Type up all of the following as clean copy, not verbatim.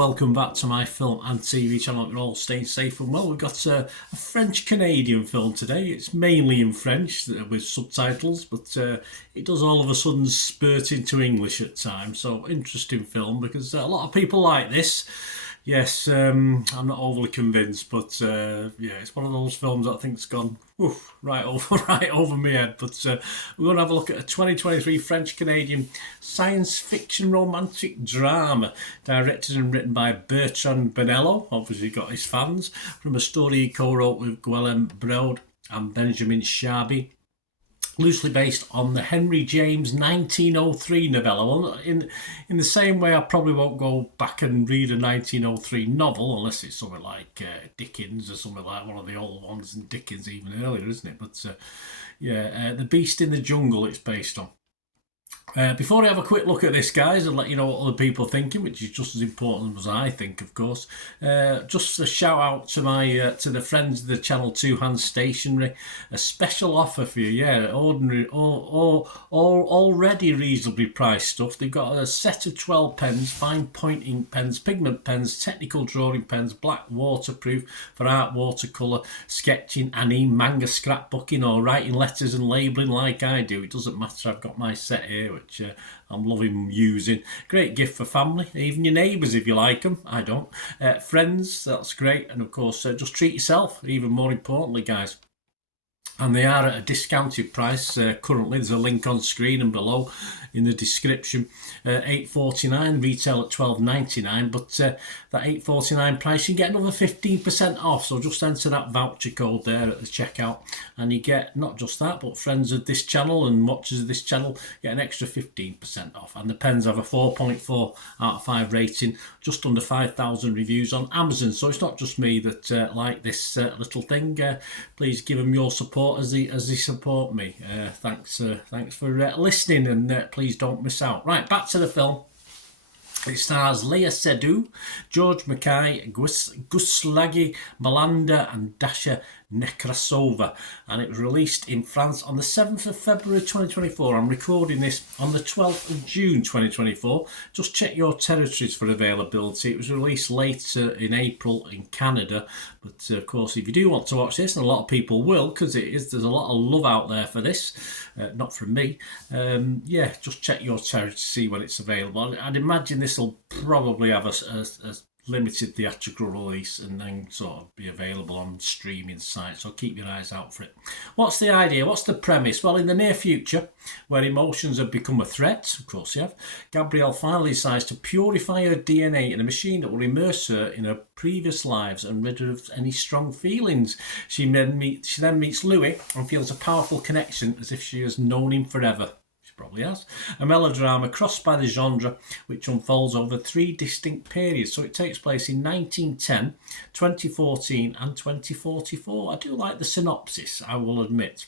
welcome back to my film and TV channel. You're all staying safe and well. We've got a French-Canadian film today. It's mainly in French with subtitles, but it does all of a sudden spurt into English at times. So interesting film because a lot of people like this. Yes, I'm not overly convinced, but yeah, it's one of those films that I think's gone right over my head. But we're going to have a look at a 2023 French-Canadian science fiction romantic drama directed and written by Bertrand Bonello, obviously got his fans, from a story he co-wrote with Bertrand and Benjamin Sharby. Loosely based on the Henry James 1903 novella. In the same way, I probably won't go back and read a 1903 novel unless it's something like Dickens or something like one of the old ones, and Dickens even earlier, isn't it? But yeah, The Beast in the Jungle it's based on. Before I have a quick look at this, guys, and let you know what other people are thinking, which is just as important as I think, of course. Just a shout out to my to the friends of the channel, Two Hands Stationery. A special offer for you, yeah. Ordinary, all already reasonably priced stuff. They've got a set of 12 pens, fine point ink pens, pigment pens, technical drawing pens, black waterproof for art, watercolour, sketching, anime, manga, scrapbooking, or writing letters and labelling like I do. It doesn't matter. I've got my set here, which I'm loving using. Great gift for family, even your neighbours if you like them. I don't. Friends, that's great. And of course, just treat yourself, even more importantly, guys. And they are at a discounted price currently. There's a link on screen and below in the description. $8.49, retail at $12.99, but that $8.49 price, you get another 15% off. So just enter that voucher code there at the checkout, and you get not just that, but friends of this channel and watchers of this channel get an extra 15% off. And the pens have a 4.4 out of 5 rating, just under 5,000 reviews on Amazon. So it's not just me that like this little thing. Please give them your support as they support me. Thanks for listening, and please don't miss out. Right, back to the film. It stars Léa Seydoux, George Mackay, Guslagi Malanda and Dasha Nekrasova, and it was released in France on the 7th of February 2024. I'm recording this on the 12th of June 2024. Just check your territories for availability. It was released later in April in Canada, but of course if you do want to watch this, and a lot of people will, because there's a lot of love out there for this, not from me, yeah, just check your territory to see when it's available. I'd imagine this will probably have a limited theatrical release and then sort of be available on streaming sites, so keep your eyes out for it. What's the idea? What's the premise? Well, in the near future, where emotions have become a threat, of course you have, Gabrielle finally decides to purify her DNA in a machine that will immerse her in her previous lives and rid her of any strong feelings. She then meets Louis and feels a powerful connection as if she has known him forever. Probably has. A melodrama crossed by the genre, which unfolds over 3 distinct periods. So it takes place in 1910, 2014 and 2044. I do like the synopsis, I will admit.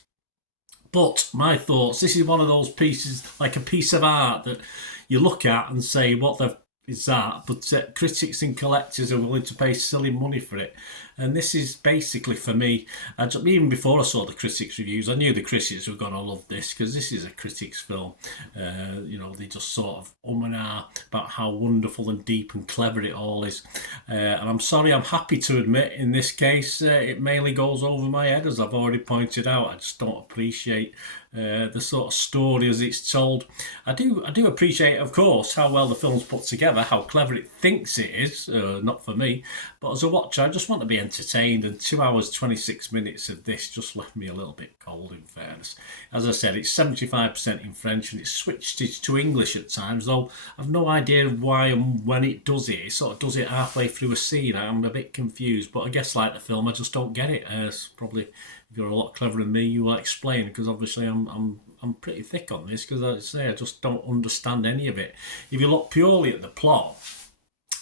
But my thoughts, this is one of those pieces, like a piece of art that you look at and say, what the is that? But critics and collectors are willing to pay silly money for it. And this is basically, for me, even before I saw the critics' reviews, I knew the critics were going to love this, because this is a critics' film. You know, they just sort of and ah about how wonderful and deep and clever it all is. And I'm sorry, I'm happy to admit, in this case, it mainly goes over my head, as I've already pointed out. I just don't appreciate the sort of story as it's told. I do appreciate, of course, how well the film's put together, how clever it thinks it is. Not for me, but as a watcher, I just want to be entertained, and 2 hours 26 minutes of this just left me a little bit cold, in fairness. As I said, it's 75% in French and it's switched to English at times, though I've no idea why and when it does it. It sort of does it halfway through a scene. I'm a bit confused, but I guess like the film, I just don't get it. It's probably, if you're a lot cleverer than me, you will explain, because obviously I'm pretty thick on this, because I say I just don't understand any of it. If you look purely at the plot,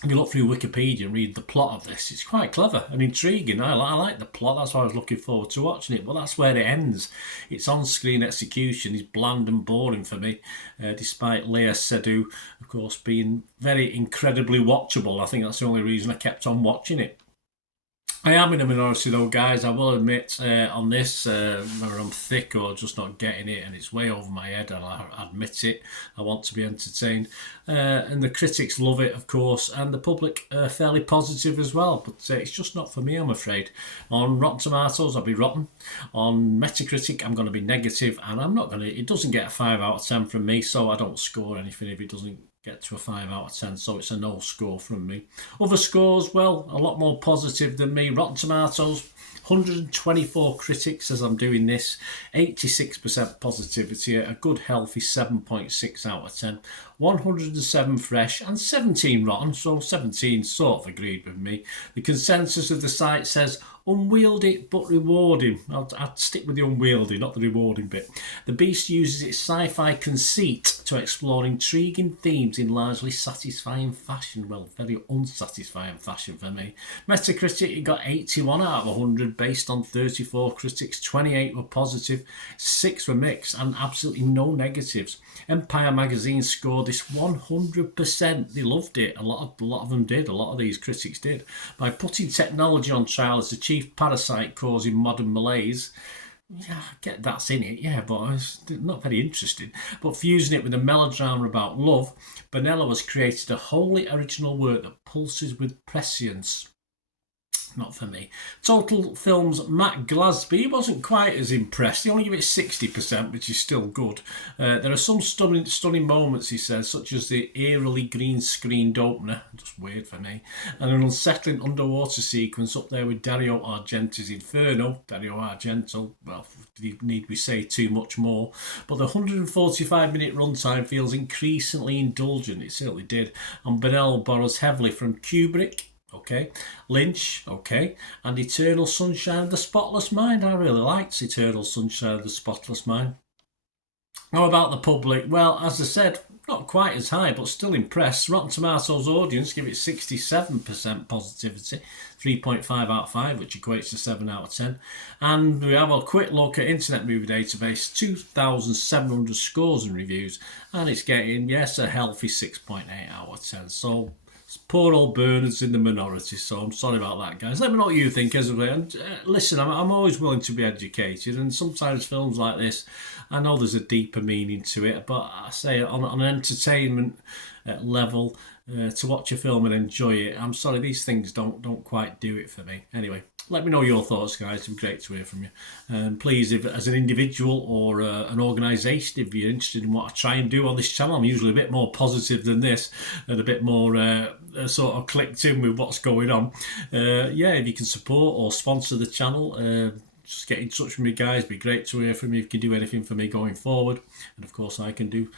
if you look through Wikipedia and read the plot of this, it's quite clever and intriguing. I like the plot, that's why I was looking forward to watching it, but that's where it ends. Its on-screen execution is bland and boring for me, despite Léa Seydoux, of course, being very incredibly watchable. I think that's the only reason I kept on watching it. I am in a minority though, guys. I will admit on this, whether I'm thick or just not getting it, and it's way over my head, and I admit it. I want to be entertained, and the critics love it, of course, and the public are fairly positive as well. But it's just not for me, I'm afraid. On Rotten Tomatoes, I'll be rotten. On Metacritic, I'm going to be negative, and I'm not going to. It doesn't get a 5 out of 10 from me, so I don't score anything if it doesn't get to a 5 out of 10, so it's a no score from me. Other scores, well, a lot more positive than me. Rotten Tomatoes, 124 critics as I'm doing this, 86% positivity, a good healthy 7.6 out of 10, 107 fresh and 17 rotten, so 17 sort of agreed with me. The consensus of the site says unwieldy but rewarding. I'd stick with the unwieldy, not the rewarding bit. The Beast uses its sci-fi conceit to explore intriguing themes in largely satisfying fashion. Well, very unsatisfying fashion for me. Metacritic, it got 81 out of 100 based on 34 critics. 28 were positive, 6 were mixed, and absolutely no negatives. Empire magazine scored this 100%. They loved it. A lot of them did. A lot of these critics did. By putting technology on trial as the chief parasite causing modern malaise. Yeah, I get that's in it, yeah, but it's not very interesting. But fusing it with a melodrama about love, Bonello has created a wholly original work that pulses with prescience. Not for me. Total Films Matt Glasby wasn't quite as impressed. He only gave it 60%, which is still good. There are some stunning moments, he says, such as the eerily green screened opener, just weird for me, and an unsettling underwater sequence up there with Dario Argento's Inferno. Dario Argento, well, need we say too much more? But the 145-minute runtime feels increasingly indulgent. It certainly did. And Bonello borrows heavily from Kubrick, okay, Lynch, okay, and Eternal Sunshine of the Spotless Mind. I really liked Eternal Sunshine of the Spotless Mind. How about the public? Well, as I said, not quite as high, but still impressed. Rotten Tomatoes audience give it 67% positivity, 3.5 out of 5, which equates to 7 out of 10. And we have a quick look at Internet Movie Database, 2,700 scores and reviews, and it's getting, yes, a healthy 6.8 out of 10. So poor old Bernard's in the minority, so I'm sorry about that, guys. Let me know what you think as well. And listen, I'm always willing to be educated, and sometimes films like this, I know there's a deeper meaning to it, but I say on an entertainment level, to watch a film and enjoy it, I'm sorry, these things don't quite do it for me. Anyway, let me know your thoughts, guys. It'd be great to hear from you. And please, if as an individual or an organisation, if you're interested in what I try and do on this channel, I'm usually a bit more positive than this and a bit more sort of clicked in with what's going on. Yeah, if you can support or sponsor the channel, just get in touch with me, guys. It'd be great to hear from you. If you can do anything for me going forward, and of course I can do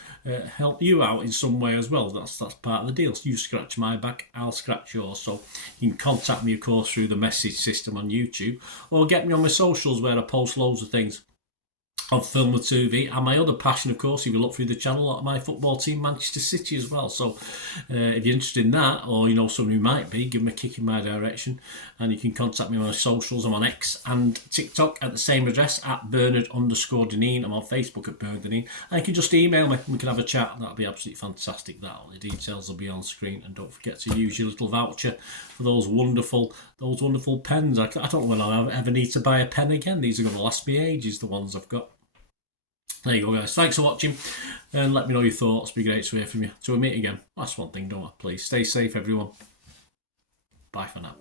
help you out in some way as well. That's part of the deal. So you scratch my back, I'll scratch yours. So you can contact me, of course, through the message system on YouTube, or get me on my socials where I post loads of things of film or TV. And my other passion, of course, if you look through the channel, my football team, Manchester City, as well. So if you're interested in that, or you know someone who might be, give me a kick in my direction, and you can contact me on my socials. I'm on X and TikTok at the same address, at Bernard_Deneen. I'm on Facebook at Bernard Deneen, and you can just email me and we can have a chat. That'll be absolutely fantastic. The details will be on screen, and don't forget to use your little voucher for those wonderful pens. I don't know when I'll ever need to buy a pen again. These are going to last me ages, the ones I've got. There you go, guys. Thanks for watching, and let me know your thoughts. It'd be great to hear from you. Till we meet again. Last one thing, don't I? Please stay safe, everyone. Bye for now.